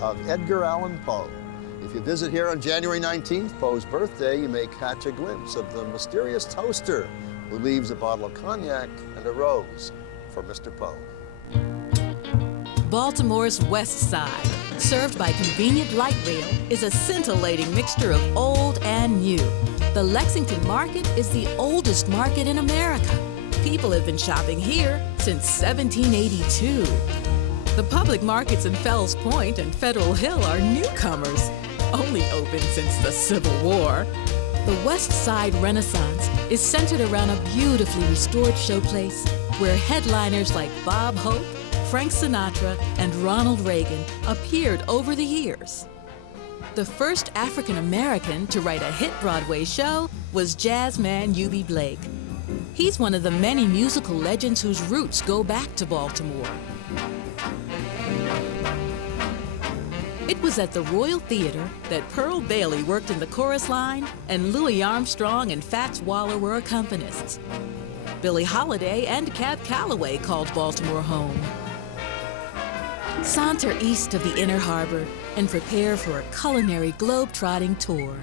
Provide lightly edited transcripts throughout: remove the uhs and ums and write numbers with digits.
of Edgar Allan Poe. If you visit here on January 19th, Poe's birthday, you may catch a glimpse of the mysterious toaster who leaves a bottle of cognac and a rose for Mr. Poe. Baltimore's West Side, served by convenient light rail, is a scintillating mixture of old and new. The Lexington Market is the oldest market in America. People have been shopping here since 1782. The public markets in Fells Point and Federal Hill are newcomers, only open since the Civil War. The West Side Renaissance is centered around a beautifully restored showplace where headliners like Bob Hope, Frank Sinatra, and Ronald Reagan appeared over the years. The first African American to write a hit Broadway show was jazzman Eubie Blake. He's one of the many musical legends whose roots go back to Baltimore. It was at the Royal Theater that Pearl Bailey worked in the chorus line and Louis Armstrong and Fats Waller were accompanists. Billie Holiday and Cab Calloway called Baltimore home. Saunter east of the Inner Harbor and prepare for a culinary globe-trotting tour.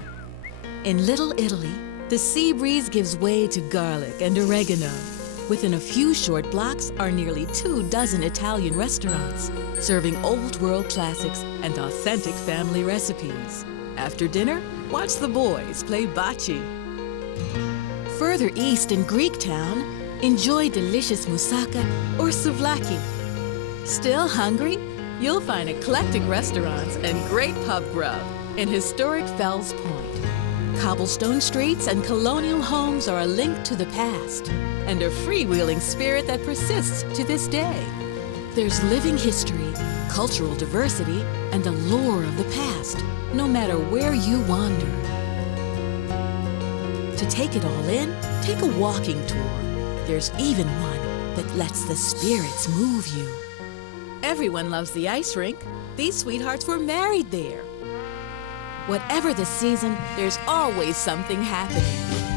In Little Italy, the sea breeze gives way to garlic and oregano. Within a few short blocks are nearly 24 Italian restaurants, serving old world classics and authentic family recipes. After dinner, watch the boys play bocce. Further east in Greektown, enjoy delicious moussaka or souvlaki. Still hungry? You'll find eclectic restaurants and great pub grub in historic Fells Point. Cobblestone streets and colonial homes are a link to the past and a freewheeling spirit that persists to this day. There's living history, cultural diversity, and a lore of the past, no matter where you wander. To take it all in, take a walking tour. There's even one that lets the spirits move you. Everyone loves the ice rink. These sweethearts were married there. Whatever the season, there's always something happening.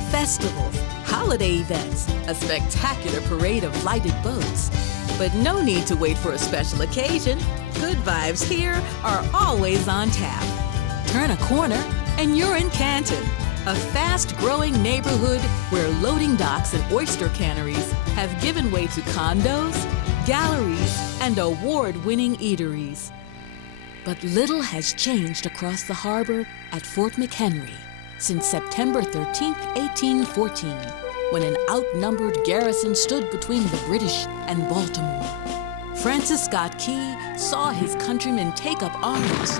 Festivals, holiday events, a spectacular parade of lighted boats. But no need to wait for a special occasion. Good vibes here are always on tap. Turn a corner and you're in Canton, a fast-growing neighborhood where loading docks and oyster canneries have given way to condos, galleries, and award-winning eateries. But little has changed across the harbor at Fort McHenry since September 13, 1814, when an outnumbered garrison stood between the British and Baltimore. Francis Scott Key saw his countrymen take up arms.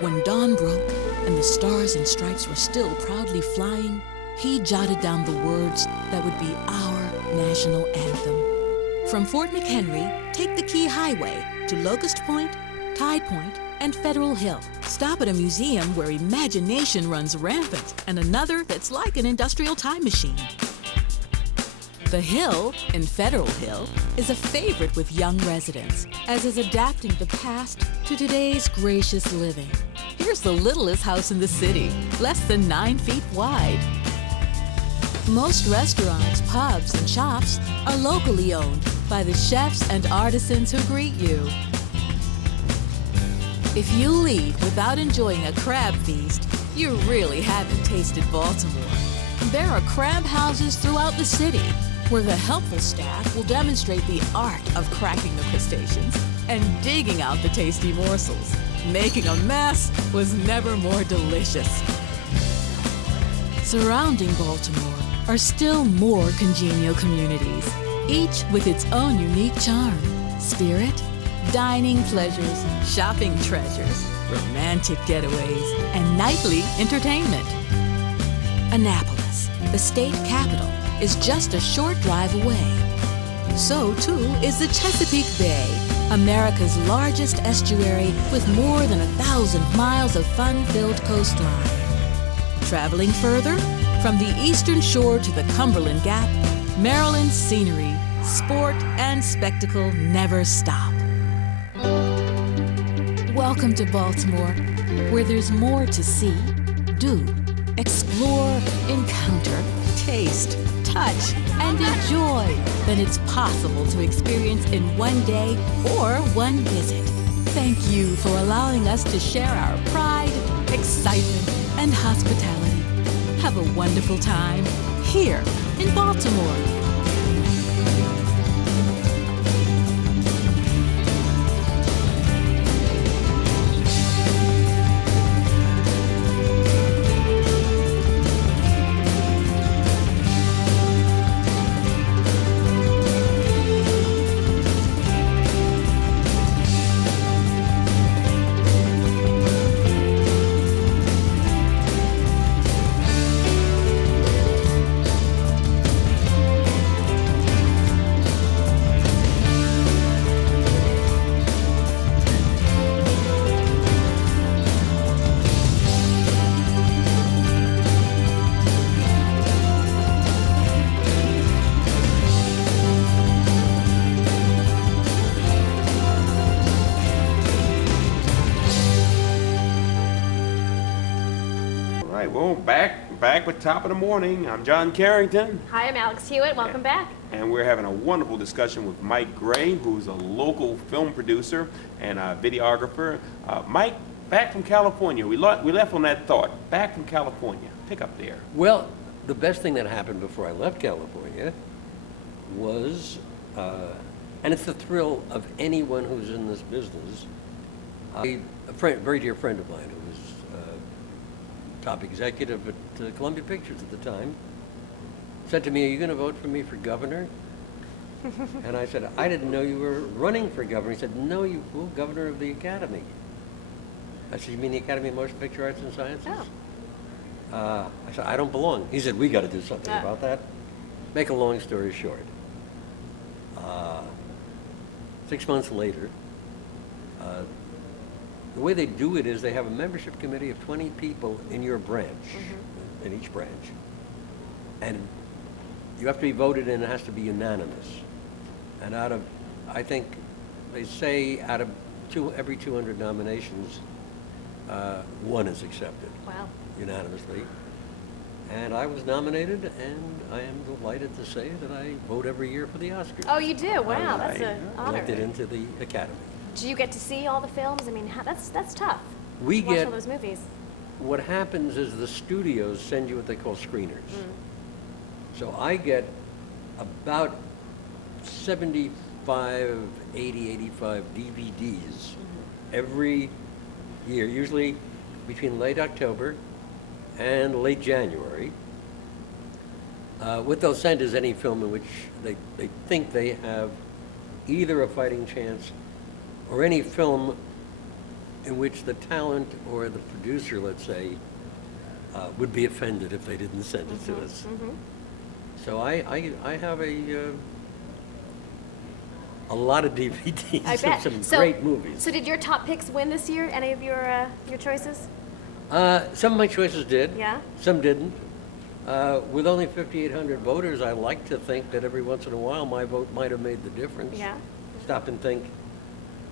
When dawn broke and the stars and stripes were still proudly flying, he jotted down the words that would be our national anthem. From Fort McHenry, take the Key Highway to Locust Point, Tide Point, and Federal Hill. Stop at a museum where imagination runs rampant and another that's like an industrial time machine. The Hill in Federal Hill is a favorite with young residents, as is adapting the past to today's gracious living. Here's the littlest house in the city, less than 9 feet wide. Most restaurants, pubs, and shops are locally owned by the chefs and artisans who greet you. If you leave without enjoying a crab feast, you really haven't tasted Baltimore. There are crab houses throughout the city where the helpful staff will demonstrate the art of cracking the crustaceans and digging out the tasty morsels. Making a mess was never more delicious. Surrounding Baltimore are still more congenial communities, each with its own unique charm, spirit, dining pleasures, shopping treasures, romantic getaways, and nightly entertainment. Annapolis, the state capital, is just a short drive away. So too is the Chesapeake Bay, America's largest estuary with more than 1,000 miles of fun-filled coastline. Traveling further, from the eastern shore to the Cumberland Gap, Maryland's scenery, sport, and spectacle never stop. Welcome to Baltimore, where there's more to see, do, explore, encounter, taste, touch, and enjoy than it's possible to experience in one day or one visit. thank you for allowing us to share our pride, excitement, and hospitality. Have a wonderful time here in Baltimore. Well, back with Top of the Morning. I'm John Carrington. Hi, I'm Alex Hewitt. Welcome back. And we're having a wonderful discussion with Mike Gray, who's a local film producer and a videographer. Mike, back from California. We left on that thought. Back from California. Pick up there. Well, the best thing that happened before I left California was, and it's the thrill of anyone who's in this business, a very dear friend of mine who was top executive at Columbia Pictures at the time, said to me, "Are you going to vote for me for governor?" And I said, "I didn't know you were running for governor." He said, "No, you fool, governor of the Academy." I said, "You mean the Academy of Motion Picture Arts and Sciences?" Oh. I said, "I don't belong." He said, "We got to do something about that." Make a long story short, 6 months later, the way they do it is they have a membership committee of 20 people in your branch, in each branch. And you have to be voted in, it has to be unanimous. And out of, I think, they say out of every 200 nominations, one is accepted. Wow. Unanimously. And I was nominated, and I am delighted to say that I vote every year for the Oscars. Oh, you do? Wow, that's an honor. Elected into the Academy. Do you get to see all the films? I mean, that's tough. We Watch get, all those movies. what happens is the studios send you what they call screeners. So I get about 75, 80, 85 DVDs every year, usually between late October and late January. What they'll send is any film in which they think they have either a fighting chance or any film in which the talent or the producer, let's say, would be offended if they didn't send it to us. So I have a lot of DVDs I bet. of some great movies. So did your top picks win this year? Any of your choices? Some of my choices did. Yeah? Some didn't. With only 5,800 voters, I like to think that every once in a while my vote might have made the difference. Yeah. Stop and think.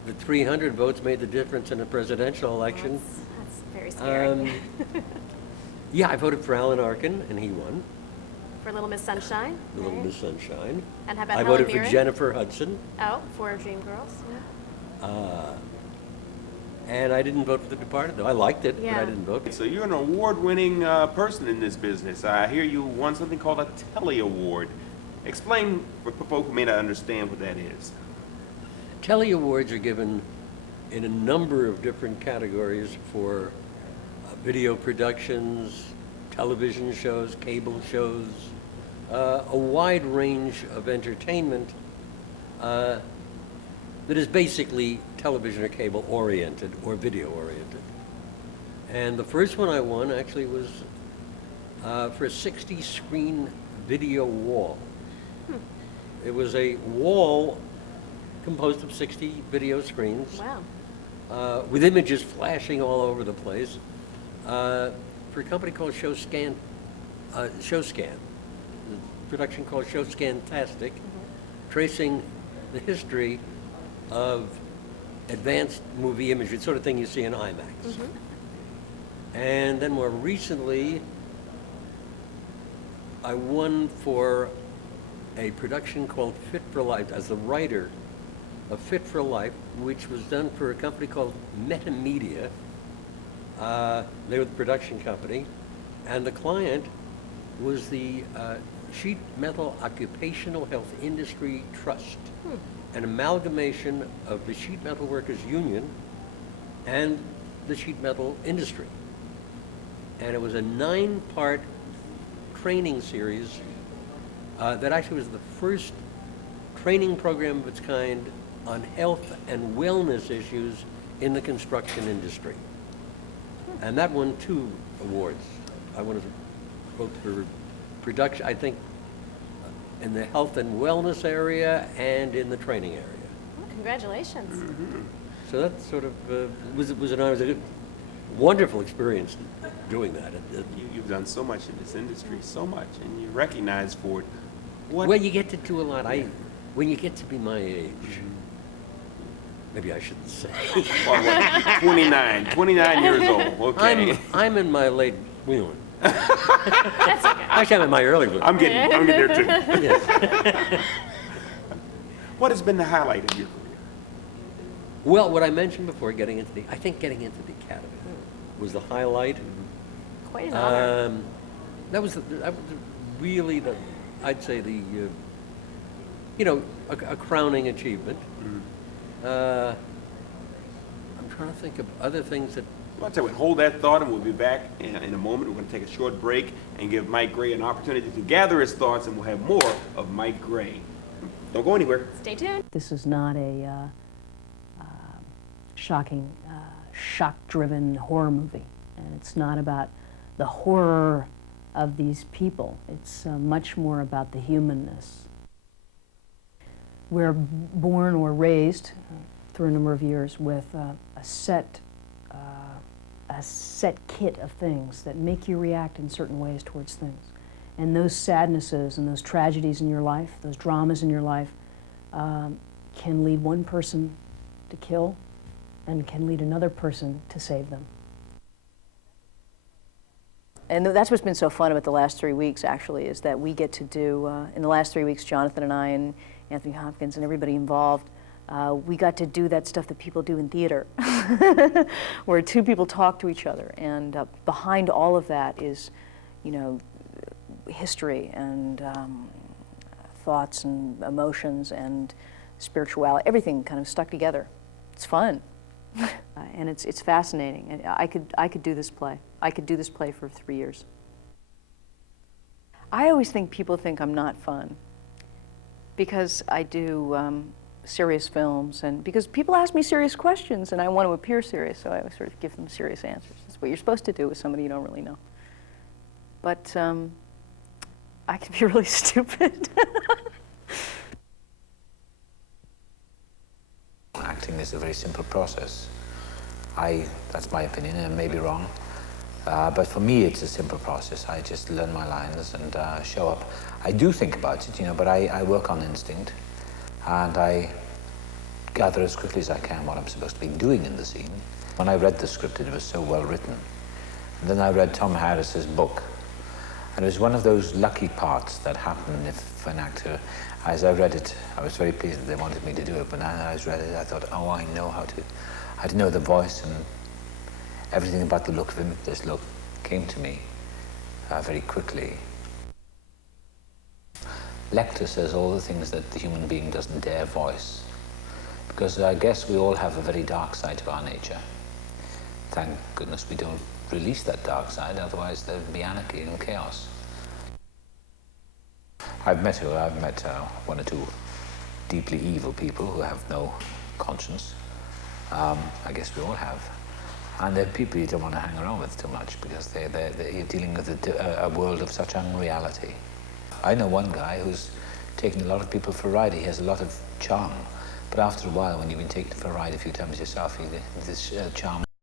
The 300 votes made the difference in a presidential election. That's very scary. Yeah, I voted for Alan Arkin, and he won. For Little Miss Sunshine? Little Right. Miss Sunshine. And how about I Helen voted for Mirren? Jennifer Hudson. Oh, for Dreamgirls. Yeah. And I didn't vote for The Departed, though. I liked it, but Yeah. I didn't vote. So you're an award-winning person in this business. I hear you won something called a Telly Award. Explain for folk who may not understand what that is. Telly Awards are given in a number of different categories for video productions, television shows, cable shows, a wide range of entertainment that is basically television or cable oriented or video oriented. And the first one I won actually was for a 60 screen video wall. It was a wall composed of 60 video screens. Wow. With images flashing all over the place, for a company called ShowScan, a production called ShowScantastic, tracing the history of advanced movie imagery, the sort of thing you see in IMAX. And then more recently, I won for a production called Fit for Life as the writer of Fit for Life, which was done for a company called Metamedia. They were the production company, and the client was the Sheet Metal Occupational Health Industry Trust, an amalgamation of the Sheet Metal Workers Union and the sheet metal industry. And it was a 9-part training series that actually was the first training program of its kind on health and wellness issues in the construction industry. And that won 2 awards. I won both for production, I think, in the health and wellness area and in the training area. Oh, congratulations. Mm-hmm. So that sort of was a good, wonderful experience doing that. You've done so much in this industry, so much, and you're recognized for it. What? Well, you get to do a lot. When you get to be my age, maybe I shouldn't say. Well, 29 years old. Okay. I'm in my late bloom. That's okay. Actually, I'm in my early bloom. I'm getting there too. Yes. What has been the highlight of your career? Well, what I mentioned before, getting into the academy was the highlight. Quite an honor. That was really I'd say a crowning achievement. I'm trying to think of other things that. Well, I'll tell you what, hold that thought and we'll be back in a moment. We're going to take a short break and give Mike Gray an opportunity to gather his thoughts, and we'll have more of Mike Gray. Don't go anywhere. Stay tuned. This is not a shocking, shock-driven horror movie. And it's not about the horror of these people. It's much more about the humanness. We're born or raised through a number of years with a set kit of things that make you react in certain ways towards things. And those sadnesses and those tragedies in your life, those dramas in your life, can lead one person to kill and can lead another person to save them. And that's what's been so fun about the last 3 weeks, actually, is that we get to do, in the last 3 weeks, Jonathan and I and Anthony Hopkins and everybody involved, we got to do that stuff that people do in theater, where 2 people talk to each other. And behind all of that is, history and thoughts and emotions and spirituality, everything kind of stuck together. It's fun. And it's fascinating. And I could do this play. I could do this play for 3 years. I always think people think I'm not fun because I do serious films, and because people ask me serious questions and I want to appear serious, so I always sort of give them serious answers. That's what you're supposed to do with somebody you don't really know. But I can be really stupid. Acting is a very simple process. That's my opinion, and I may be wrong. But for me, it's a simple process. I just learn my lines and show up. I do think about it, but I work on instinct, and I gather as quickly as I can what I'm supposed to be doing in the scene. When I read the script, it was so well written. And then I read Tom Harris's book, and it was one of those lucky parts that happen if an actor, as I read it, I was very pleased that they wanted me to do it, but as I read it, I thought, oh, I know how to know the voice, and everything about the look of him. This look came to me very quickly. Lecter says all the things that the human being doesn't dare voice, because I guess we all have a very dark side to our nature. Thank goodness we don't release that dark side, otherwise there'd be anarchy and chaos. I've met 1 or 2 deeply evil people who have no conscience. I guess we all have. And they're people you don't want to hang around with too much, because you're dealing with a world of such unreality. I know one guy who's taken a lot of people for a ride. He has a lot of charm. But after a while, when you've been taken for a ride a few times yourself, this charm